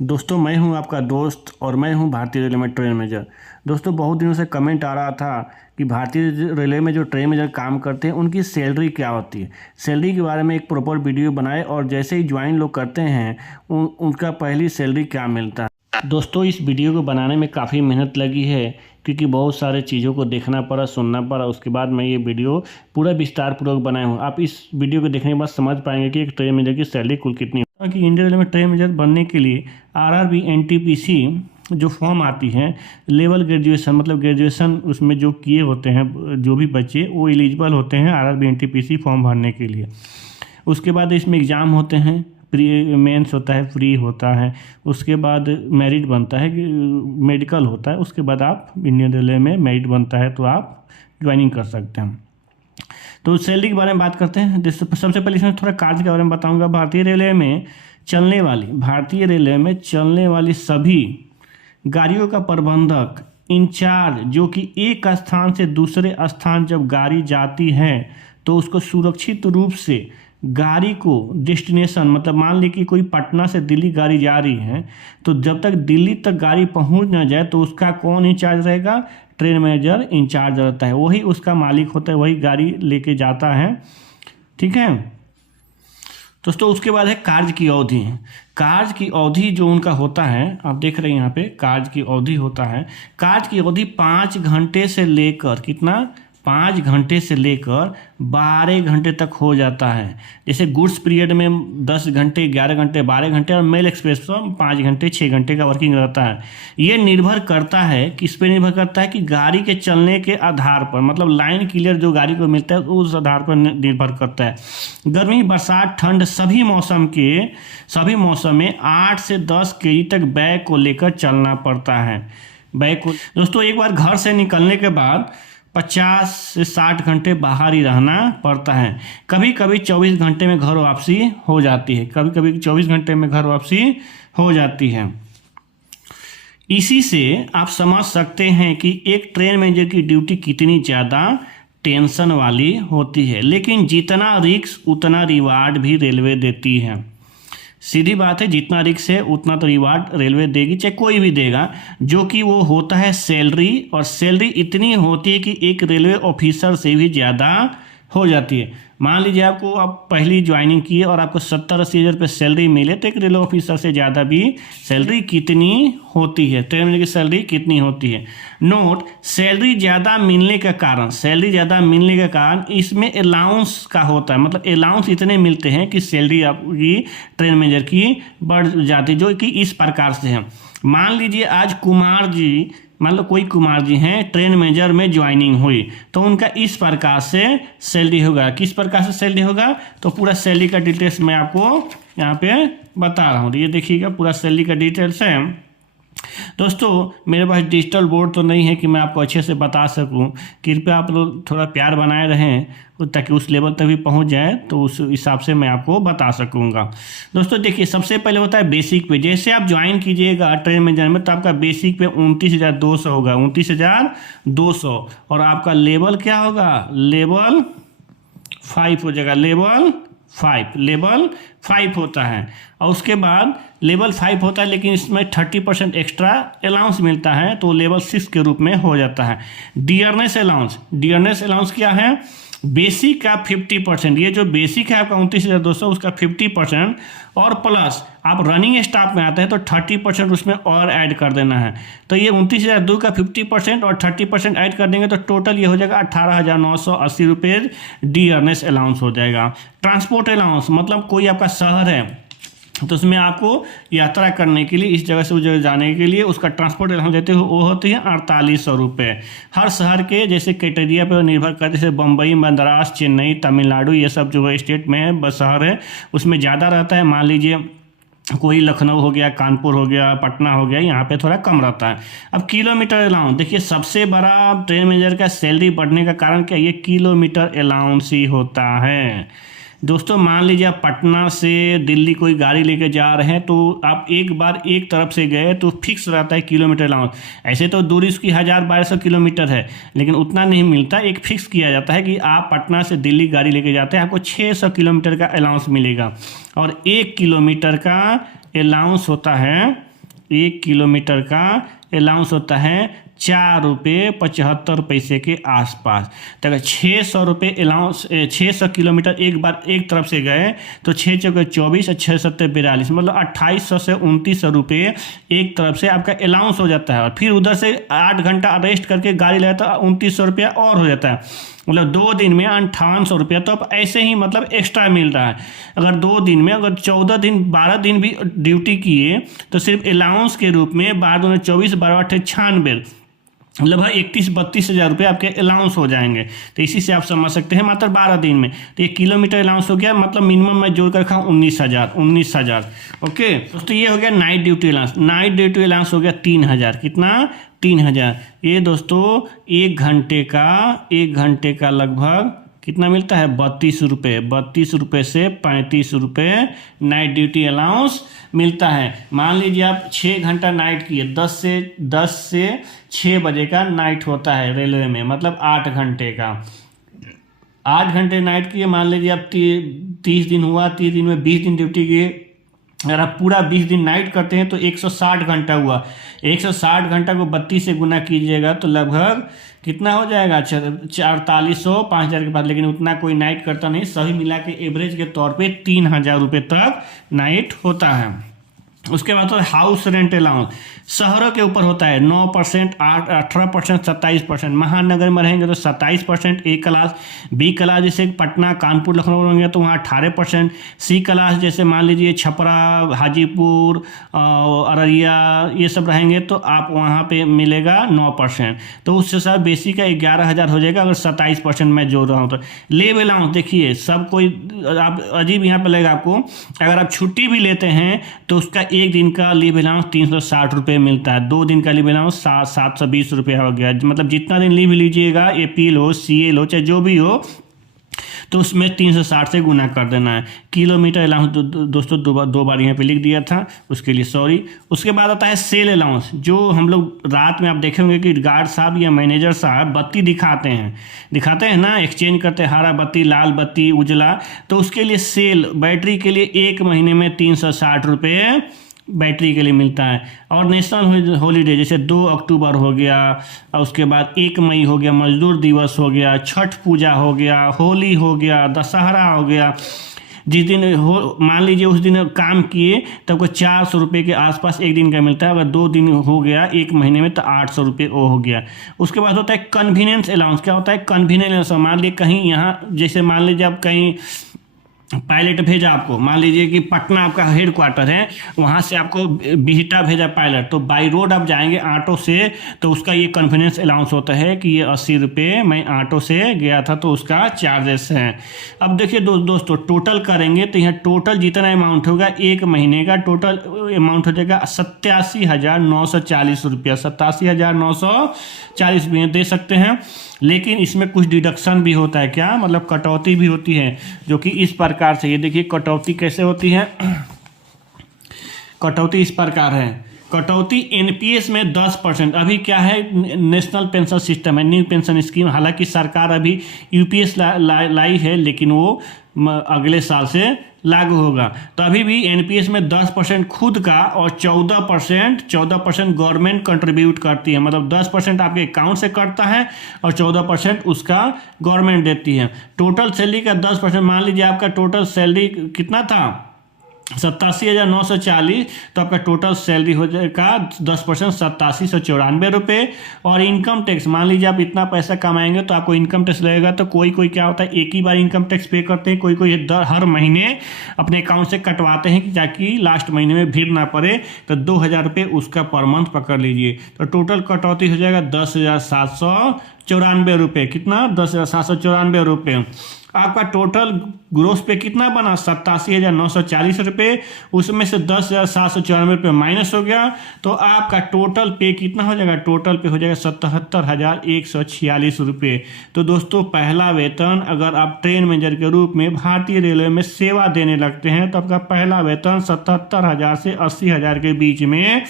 दोस्तों मैं हूं आपका दोस्त और मैं हूं भारतीय रेलवे में ट्रेन मैनेजर। दोस्तों बहुत दिनों से कमेंट आ रहा था कि भारतीय रेलवे में जो ट्रेन मैनेजर काम करते हैं उनकी सैलरी क्या होती है। सैलरी के बारे में एक प्रॉपर वीडियो बनाए और जैसे ही ज्वाइन लोग करते हैं उनका पहली सैलरी क्या मिलता है। दोस्तों इस वीडियो को बनाने में काफ़ी मेहनत लगी है क्योंकि बहुत सारे चीज़ों को देखना पड़ा, सुनना पड़ा। उसके बाद मैं ये वीडियो पूरा विस्तार पूर्वक बनाया हूँ। आप इस वीडियो को देखने के बाद समझ पाएंगे कि एक ट्रेन मैनेजर की सैलरी कुल कितनी है। कि इंडियन रेलवे में ट्रेन मैनेजर बनने के लिए आरआरबी एनटीपीसी जो फॉर्म आती है, लेवल ग्रेजुएशन मतलब ग्रेजुएशन उसमें जो किए होते हैं जो भी बच्चे वो एलिजिबल होते हैं आरआरबी एनटीपीसी फॉर्म भरने के लिए। उसके बाद इसमें एग्ज़ाम होते हैं, प्री मेंस होता है, फ्री होता है। उसके बाद मेरिट बनता है, मेडिकल होता है। उसके बाद आप इंडियन रेलवे में मेरिट बनता है तो आप ज्वाइनिंग कर सकते हैं। तो सैलरी के बारे में बात करते हैं। सबसे पहले इसमें थोड़ा कार्य के बारे में बताऊंगा। भारतीय रेलवे में चलने वाली सभी गाड़ियों का प्रबंधक इंचार्ज, जो कि एक स्थान से दूसरे स्थान जब गाड़ी जाती है तो उसको सुरक्षित रूप से गाड़ी को डेस्टिनेशन मतलब मान ली कि कोई पटना से दिल्ली गाड़ी जा रही है तो जब तक दिल्ली तक गाड़ी पहुंच ना जाए तो उसका कौन इंचार्ज रहेगा? ट्रेन मैनेजर इंचार्ज रहता है। वही उसका मालिक होता है, वही गाड़ी लेके जाता है। ठीक है दोस्तों। उसके बाद है कार्य की अवधि। कार्य की अवधि जो उनका होता है, आप देख रहे हैं यहाँ पे कार्य की अवधि होता है। कार्य की अवधि 5 घंटे से लेकर कितना 5 घंटे से लेकर 12 घंटे तक हो जाता है। जैसे गुड्स पीरियड में 10 घंटे, 11 घंटे, 12 घंटे और मेल एक्सप्रेस में 5 घंटे, 6 घंटे का वर्किंग रहता है। ये निर्भर करता है, किस पे निर्भर करता है कि गाड़ी के चलने के आधार पर, मतलब लाइन क्लियर जो गाड़ी को मिलता है उस आधार पर निर्भर करता है। गर्मी, बरसात, ठंड सभी मौसम में 8 से 10 केजी तक बैग को लेकर चलना पड़ता है। बैग को दोस्तों एक बार घर से निकलने के बाद 50 से 60 घंटे बाहर ही रहना पड़ता है। कभी कभी 24 घंटे में घर वापसी हो जाती है। इसी से आप समझ सकते हैं कि एक ट्रेन मैनेजर की ड्यूटी कितनी ज़्यादा टेंशन वाली होती है। लेकिन जितना रिस्क उतना रिवार्ड भी रेलवे देती है। सीधी बात है, जितना रिस्क है उतना तो रिवार्ड रेलवे देगी, चाहे कोई भी देगा, जो कि वो होता है सैलरी। और सैलरी इतनी होती है कि एक रेलवे ऑफिसर से भी ज़्यादा हो जाती है। मान लीजिए आप पहली ज्वाइनिंग की और आपको 70-80 हज़ार रुपये सैलरी मिले तो एक रेलवे ऑफिसर से ज़्यादा भी सैलरी कितनी होती है, ट्रेन मैनेजर की सैलरी कितनी होती है। नोट, सैलरी ज़्यादा मिलने का कारण इसमें अलाउंस का होता है। मतलब अलाउंस इतने मिलते हैं कि सैलरी आपकी ट्रेन मैनेजर की बढ़ जाती है, जो कि इस प्रकार से है। मान लीजिए आज कोई कुमार जी हैं, ट्रेन मैनेजर में ज्वाइनिंग हुई तो उनका इस प्रकार से सैलरी होगा। किस प्रकार से सैलरी होगा तो पूरा सैलरी का डिटेल्स मैं आपको यहाँ पे बता रहा हूँ। तो ये देखिएगा पूरा सैलरी का डिटेल्स है। दोस्तों मेरे पास डिजिटल बोर्ड तो नहीं है कि मैं आपको अच्छे से बता सकूं। कृपया आप लोग थोड़ा प्यार बनाए रहें ताकि उस लेवल तक भी पहुंच जाए तो उस हिसाब से मैं आपको बता सकूंगा। दोस्तों देखिए, सबसे पहले होता है बेसिक पे। जैसे आप ज्वाइन कीजिएगा ट्रेन मैनेजर में तो आपका बेसिक पे 29,200 होगा, 29,200। और आपका लेवल क्या होगा? लेवल 5 हो जाएगा। लेवल 5 होता है। और उसके बाद लेवल 5 होता है, लेकिन इसमें 30% एक्स्ट्रा अलाउंस मिलता है तो लेवल 6 के रूप में हो जाता है। डियरनेस अलाउंस क्या है? बेसिक का 50%। ये जो बेसिक है आपका 29,200 उसका 50% और प्लस आप रनिंग स्टाफ में आते हैं तो 30% उसमें और ऐड कर देना है। तो ये 29,200 का 50% और 30% ऐड कर देंगे तो टोटल ये हो जाएगा 18,980 रुपये डियरनेस अलाउंस हो जाएगा। ट्रांसपोर्ट अलाउंस मतलब कोई आपका शहर है तो उसमें आपको यात्रा करने के लिए, इस जगह से उस जगह जाने के लिए उसका ट्रांसपोर्ट अलाउंस देते हो, वो होती है 4800 रुपये। हर शहर के जैसे क्राइटेरिया पर निर्भर करते, जैसे बम्बई, मद्रास, चेन्नई, तमिलनाडु, ये सब जो स्टेट में शहर है उसमें ज़्यादा रहता है। मान लीजिए कोई लखनऊ हो गया, कानपुर हो गया, पटना हो गया, यहाँ पे थोड़ा कम रहता है। अब किलोमीटर अलाउंस देखिए, सबसे बड़ा ट्रेन मैनेजर का सैलरी बढ़ने का कारण क्या? ये किलोमीटर अलाउंस ही होता है। दोस्तों मान लीजिए आप पटना से दिल्ली कोई गाड़ी लेके जा रहे हैं तो आप एक बार एक तरफ से गए तो फिक्स रहता है किलोमीटर अलाउंस। ऐसे तो दूरी उसकी 1000-1200 किलोमीटर है, लेकिन उतना नहीं मिलता। एक फिक्स किया जाता है कि आप पटना से दिल्ली गाड़ी लेके जाते हैं, आपको 600 किलोमीटर का अलाउंस मिलेगा। और 1 किलोमीटर का अलाउंस होता है 1 किलोमीटर का अलाउंस होता है 4 रुपये 75 पैसे के आसपास। तो अगर 600 रुपये अलाउंस 600 किलोमीटर एक बार एक तरफ से गए तो 6 चौके 24 और 6 सत्ते 42, मतलब 2800 से 2900 रुपये एक तरफ से आपका अलाउंस हो जाता है। और फिर उधर से 8 घंटा अरेस्ट करके गाड़ी लगाता है, 2900 रुपया और हो जाता है। मतलब 2 दिन में 5800 रुपया तो अब ऐसे ही मतलब एक्स्ट्रा मिल रहा है। अगर 2 दिन में अगर 14 दिन 12 दिन भी ड्यूटी किए तो सिर्फ अलाउंस के रूप में 12 दूनी 24 12 8 96, मतलब 31-32 हज़ार रुपये आपके अलाउंस हो जाएंगे। तो इसी से आप समझ सकते हैं मात्र 12 दिन में। तो 1 किलोमीटर अलाउंस हो गया, मतलब मिनिमम मैं जोड़ कर रखा हूँ 19,000। ओके दोस्तों, ये हो गया night duty allowance. Night duty allowance हो गया 3,000। कितना? 3,000। ये दोस्तों 1 घंटे का लगभग कितना मिलता है? 32 रुपये। 32 रुपये से 35 रुपये नाइट ड्यूटी अलाउंस मिलता है। मान लीजिए आप 6 घंटा नाइट किए, 10 से 6 बजे का नाइट होता है रेलवे में, मतलब 8 घंटे का। 8 घंटे नाइट किए, मान लीजिए आप 30 दिन हुआ, 30 दिन में 20 दिन ड्यूटी किए। अगर आप पूरा 20 दिन नाइट करते हैं तो 160 घंटा हुआ। 160 घंटा को 32 से गुना कीजिएगा तो लगभग कितना हो जाएगा? 4,400 5,000 के पास। लेकिन उतना कोई नाइट करता नहीं, सभी मिला के एवरेज के तौर पे 3,000 रुपये तक नाइट होता है। उसके बाद तो हाउस रेंट अलाउंस शहरों के ऊपर होता है 9%, 18%, 27%। महानगर में रहेंगे तो 27% ए क्लास। बी क्लास जैसे पटना, कानपुर, लखनऊ रहेंगे तो वहाँ 18%। सी क्लास जैसे मान लीजिए छपरा, हाजीपुर, अररिया, ये सब रहेंगे तो आप वहाँ पे मिलेगा 9%। तो उससे सब बेसिक का 11,000 हो जाएगा अगर 27% मैं जोड़ रहा हूँ तो। लीव अलाउंस देखिए सब कोई आप अजीब यहाँ पे लगेगा आपको। अगर आप छुट्टी भी लेते हैं तो उसका 1 दिन का लीव अलाउंस 360 रुपये मिलता है। 2 दिन का लीव अलाउंस 720 रुपये हो गया। मतलब जितना दिन लीव लीजिएगा, एपीएल हो, सीएल हो, चाहे जो भी हो, तो उसमें 360 से गुना कर देना है। किलोमीटर अलाउंस दोस्तों दो बार यहाँ पे लिख दिया था, उसके लिए सॉरी। उसके बाद आता है सेल अलाउंस, जो हम लोग रात में आप देखे होंगे कि गार्ड साहब या मैनेजर साहब बत्ती दिखाते हैं ना, एक्सचेंज करते हैं हरा बत्ती, लाल बत्ती, उजला। तो उसके लिए सेल बैटरी के लिए 1 महीने में 360 रुपये बैटरी के लिए मिलता है। और नेशनल हॉलीडे जैसे 2 अक्टूबर हो गया, और उसके बाद 1 मई हो गया, मजदूर दिवस हो गया, छठ पूजा हो गया, होली हो गया, दशहरा हो गया। जिस दिन हो मान लीजिए उस दिन काम किए तो आपको 400 रुपये के आसपास 1 दिन का मिलता है। अगर 2 दिन हो गया 1 महीने में तो 800 रुपये वो हो गया। उसके बाद होता है कन्वीनियंस अलाउंस। क्या होता है कन्वीनियंस अलाउंस? मान लीजिए कहीं यहाँ जैसे मान लीजिए आप कहीं पायलट भेजा आपको, मान लीजिए कि पटना आपका हेड क्वार्टर है, वहाँ से आपको बिहटा भेजा पायलट, तो बाई रोड आप जाएंगे ऑटो से तो उसका ये कन्वीनियंस अलाउंस होता है कि ये 80 रुपये मैं ऑटो से गया था तो उसका चार्जेस है। अब देखिए दोस्तों टोटल करेंगे तो यहाँ टोटल जितना अमाउंट होगा 1 महीने का टोटल अमाउंट हो जाएगा 87,940 रुपया। 87,940 रुपये दे सकते हैं। लेकिन इसमें कुछ डिडक्शन भी होता है। क्या मतलब? कटौती भी होती है, जो कि इस प्रकार से। ये देखिए कटौती कैसे होती है। कटौती इस प्रकार है। कटौती एनपीएस में 10%। अभी क्या है, नेशनल पेंशन सिस्टम है, न्यू पेंशन स्कीम। हालांकि सरकार अभी यूपीएस लाई है, लेकिन वो अगले साल से लागू होगा। तो अभी भी एनपीएस में 10% खुद का और 14% गवर्नमेंट कंट्रीब्यूट करती है। मतलब 10% आपके अकाउंट से कटता है और 14% उसका गवर्नमेंट देती है। टोटल सैलरी का 10%। मान लीजिए आपका टोटल सैलरी कितना था? 87,940। तो आपका टोटल सैलरी हो जाएगा 10% 87,194 रुपये। और इनकम टैक्स मान लीजिए आप इतना पैसा कमाएंगे तो आपको इनकम टैक्स लगेगा। तो कोई क्या होता है एक ही बार इनकम टैक्स पे करते हैं, कोई हर महीने अपने अकाउंट से कटवाते हैं कि ताकि लास्ट महीने में भीड़ ना पड़े। तो 2,000 रुपये उसका पर मंथ पकड़ लीजिए। तो टोटल कटौती हो जाएगा 10,794 रुपये। कितना? 10,794 रुपये। आपका टोटल ग्रोस पे कितना बना? 87,940 रुपये। उसमें से 10,794 रुपये माइनस हो गया तो आपका टोटल पे कितना हो जाएगा? टोटल पे हो जाएगा 77,146 रुपये। तो दोस्तों पहला वेतन अगर आप ट्रेन मैनेजर के रूप में भारतीय रेलवे में सेवा देने लगते हैं तो आपका पहला वेतन 77,000 से 80,000 के बीच में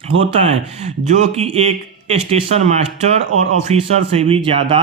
होता है, जो कि एक स्टेशन मास्टर और ऑफिसर से भी ज़्यादा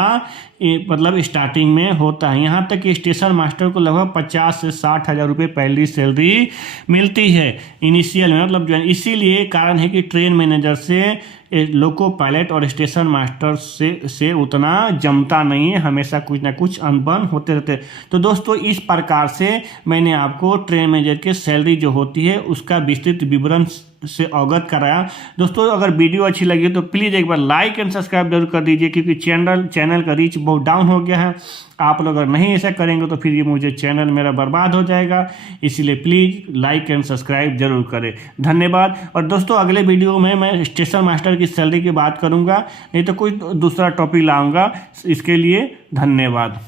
मतलब स्टार्टिंग में होता है। यहाँ तक कि स्टेशन मास्टर को लगभग 50 से 60 हज़ार रुपये पहली सैलरी मिलती है इनिशियल में, मतलब जो है। इसीलिए कारण है कि ट्रेन मैनेजर से लोको पायलट और स्टेशन मास्टर से उतना जमता नहीं है, हमेशा कुछ ना कुछ अनबन होते रहते हैं। तो दोस्तों इस प्रकार से मैंने आपको ट्रेन मैनेजर की सैलरी जो होती है उसका विस्तृत विवरण से अवगत कराया। दोस्तों अगर वीडियो अच्छी लगी तो प्लीज़ एक बार लाइक एंड सब्सक्राइब जरूर कर दीजिए, क्योंकि चैनल का रीच बहुत डाउन हो गया है। आप लोग अगर नहीं ऐसा करेंगे तो फिर ये मुझे चैनल मेरा बर्बाद हो जाएगा, इसीलिए प्लीज़ लाइक एंड सब्सक्राइब जरूर करें। धन्यवाद। और दोस्तों अगले वीडियो में मैं स्टेशन मास्टर की सैलरी की बात करूँगा, नहीं तो कोई दूसरा टॉपिक लाऊंगा। इसके लिए धन्यवाद।